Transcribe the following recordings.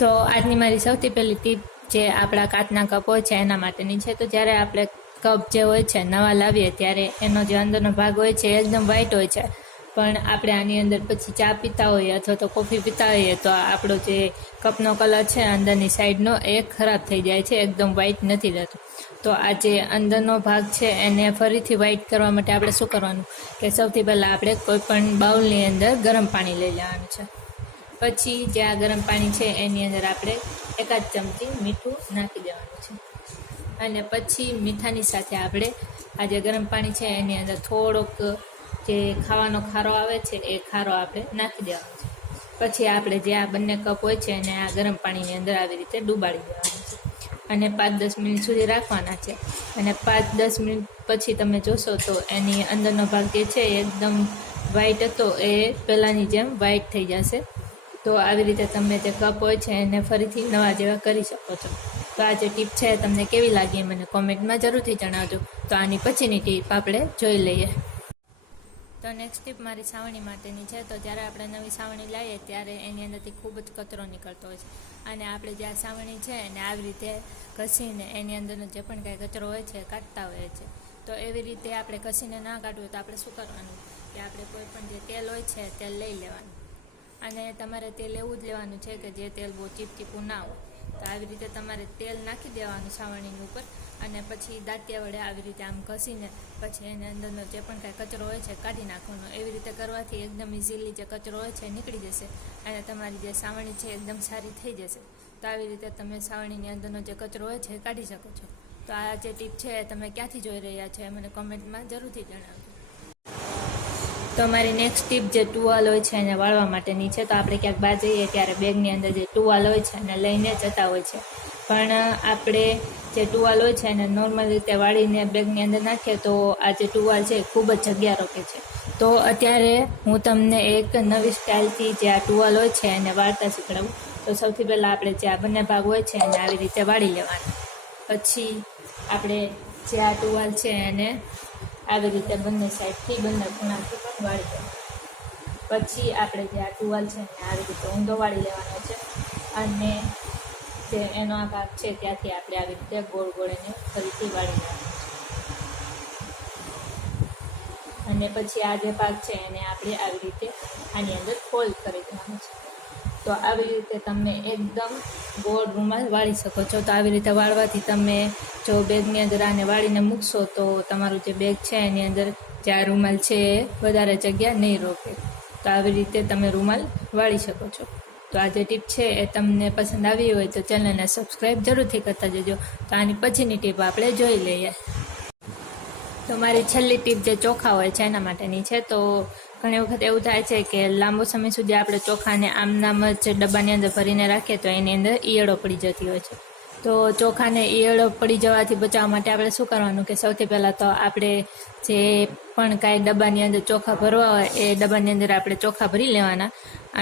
તો આજની મારી સૌથી પહેલી ટીપ જે આપણા કાચના કપ હોય છે એના માટેની છે. તો જ્યારે આપણે કપ જે હોય છે નવા લાવીએ ત્યારે એનો જે અંદરનો ભાગ હોય છે એકદમ વ્હાઈટ હોય છે, પણ આપણે આની અંદર પછી ચા પીતા હોઈએ અથવા તો કોફી પીતા હોઈએ તો આપણો જે કપનો કલર છે અંદરની સાઈડનો એ ખરાબ થઈ જાય છે, એકદમ વ્હાઈટ નથી રહેતો. તો આ જે અંદરનો ભાગ છે એને ફરીથી વ્હાઈટ કરવા માટે આપણે શું કરવાનું કે સૌથી પહેલાં આપણે કોઈ પણ બાઉલની અંદર ગરમ પાણી લઈ લેવાનું છે. પછી જે આ ગરમ પાણી છે એની અંદર આપણે એકાદ ચમચી મીઠું નાખી દેવાનું છે, અને પછી મીઠાની સાથે આપણે આ જે ગરમ પાણી છે એની અંદર થોડોક જે ખાવાનો ખારો આવે છે એ ખારો આપણે નાખી દેવાનો છે. પછી આપણે જે આ બંને કપ હોય છે એને આ ગરમ પાણીની અંદર આવી રીતે ડૂબાડી દેવાનું છે અને 5-10 મિનિટ સુધી રાખવાના છે. અને 5-10 મિનિટ પછી તમે જોશો તો એની અંદરનો ભાગ જે છે એકદમ વ્હાઈટ હતો એ પહેલાંની જેમ વ્હાઈટ થઈ જશે. તો આવી રીતે તમે જે કપ હોય છે એને ફરીથી નવા જેવા કરી શકો છો. તો આ જે ટીપ છે તમને કેવી લાગી મને કોમેન્ટમાં જરૂરથી જણાવજો. તો આની પછીની ટીપ આપણે જોઈ લઈએ. તો નેક્સ્ટ ટીપ મારી સાવણી માટેની છે. તો જ્યારે આપણે નવી સાવણી લાવીએ ત્યારે એની અંદરથી ખૂબ જ કચરો નીકળતો હોય છે, અને આપણે જે આ સાવણી છે એને આવી રીતે ઘસીને એની અંદરનો જે પણ કાંઈ કચરો હોય છે કાઢતા હોઈએ છીએ. તો એવી રીતે આપણે ઘસીને ના કાઢવું તો આપણે શું કરવાનું કે આપણે કોઈ પણ જે તેલ હોય છે તેલ લઈ લેવાનું, અને તમારે તેલ એવું જ લેવાનું છે કે જે તેલ બહુ ચીપચીપું ના હોય. તો આવી રીતે તમારે તેલ નાખી દેવાનું સાવણીની ઉપર, અને પછી દાંતિયા વડે આવી રીતે આમ ઘસીને પછી એની અંદરનો જે પણ કાંઈ કચરો હોય છે કાઢી નાખવાનો. એવી રીતે કરવાથી એકદમ ઇઝીલી જે કચરો હોય છે નીકળી જશે અને તમારી જે સાવણી છે એકદમ સારી થઈ જશે. તો આવી રીતે તમે સાવણીની અંદરનો જે કચરો હોય છે કાઢી શકો છો. તો આ જે ટીપ છે તમે ક્યાંથી જોઈ રહ્યા છો એ મને કોમેન્ટમાં જરૂરથી જણાવજો. તો અમારી નેક્સ્ટ ટીપ જે ટુવાલ હોય છે એને વાળવા માટેની છે. તો આપણે ક્યાંક બહાર જઈએ ત્યારે બેગની અંદર જે ટુવાલ હોય છે એને લઈને જતા હોય છે, પણ આપણે જે ટુવાલ હોય છે એને નોર્મલ રીતે વાળીને બેગની અંદર નાખીએ તો આ જે ટુવાલ છે ખૂબ જ જગ્યા રોકે છે. તો અત્યારે હું તમને એક નવી સ્ટાઇલથી જે આ ટુવાલ હોય છે એને વાળતા શીખવાડું. તો સૌથી પહેલાં આપણે જે આ બંને ભાગ હોય છે એને આવી રીતે વાળી લેવાના. પછી આપણે જે આ ટુવાલ છે એને આવી રીતે બંને સાઈડથી બંને ખૂણાથી પણ વાળી દેવાનું. પછી આપણે જે આ ટુવાલ છે એને આવી રીતે ઊંધો વાળી લેવાનો છે, અને જે એનો આ ભાગ છે ત્યાંથી આપણે આવી રીતે ગોળ ગોળ એને ફરીથી વાળી લેવાનો છે. અને પછી આ જે ભાગ છે એને આપણે આવી રીતે આની અંદર ફોલ્ડ કરી દેવાનો છે. તો આવી રીતે તમે એકદમ ગોળ રૂમાલ વાળી શકો છો. તો આવી રીતે વાળવાથી તમે જો બેગની અંદર આને વાળીને મૂકશો તો તમારું જે બેગ છે એની અંદર જે આ રૂમાલ છે એ વધારે જગ્યા નહીં રોકે. તો આવી રીતે તમે રૂમાલ વાળી શકો છો. તો આ જે ટીપ છે એ તમને પસંદ આવી હોય તો ચેનલને સબસ્ક્રાઈબ જરૂરથી કરતા જજો. તો આની પછીની ટીપ આપણે જોઈ લઈએ. તો મારી છેલ્લી ટીપ જે ચોખા હોય છે એના માટેની છે. તો ઘણી વખત એવું થાય છે કે લાંબો સમય સુધી આપણે ચોખાને આમ નામ જ ડબ્બાની અંદર ભરીને રાખીએ તો એની અંદર ઈયળો પડી જતી હોય છે. તો ચોખાને ઈયળો પડી જવાથી બચાવવા માટે આપણે શું કરવાનું કે સૌથી પહેલાં તો આપણે જે પણ કાંઈ ડબ્બાની અંદર ચોખા ભરવા હોય એ ડબ્બાની અંદર આપણે ચોખા ભરી લેવાના,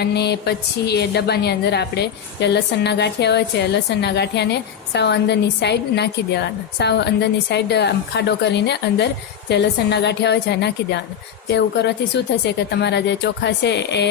અને પછી એ ડબ્બાની અંદર આપણે જે લસણના ગાંઠિયા હોય છે લસણના ગાંઠિયાને સાવ અંદરની સાઈડ નાખી દેવાના. સાવ અંદરની સાઈડ આમ ખાડો કરીને અંદર જે લસણના ગાંઠિયા હોય છે નાખી દેવાના. તેવું કરવાથી શું થશે કે તમારા જે ચોખા છે એ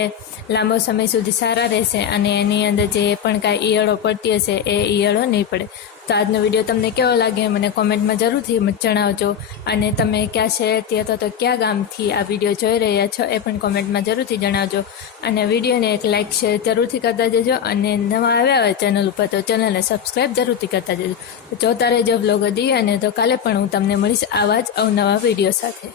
લાંબો સમય સુધી સારા રહેશે, અને એની અંદર જે પણ કાંઈ ઈયળો પડતી હશે એ ઈયળો નહીં પડે. તો આજનો વિડીયો તમને કેવો લાગે મને કોમેન્ટમાં જરૂરથી જણાવજો, અને તમે ક્યાં શહેરથી અથવા તો કયા ગામથી આ વિડીયો જોઈ રહ્યા છો એ પણ કોમેન્ટમાં જરૂરથી જણાવજો. અને વિડીયોને એક લાઇક શેર જરૂરથી કરતા જજો, અને નવા આવ્યા હોય ચેનલ ઉપર તો ચેનલને સબસ્ક્રાઈબ જરૂરથી કરતા જજો. જોતા રહેજો બ્લોગ દી, અને તો કાલે પણ હું તમને મળીશ આવા જ અવનવા વિડીયો સાથે.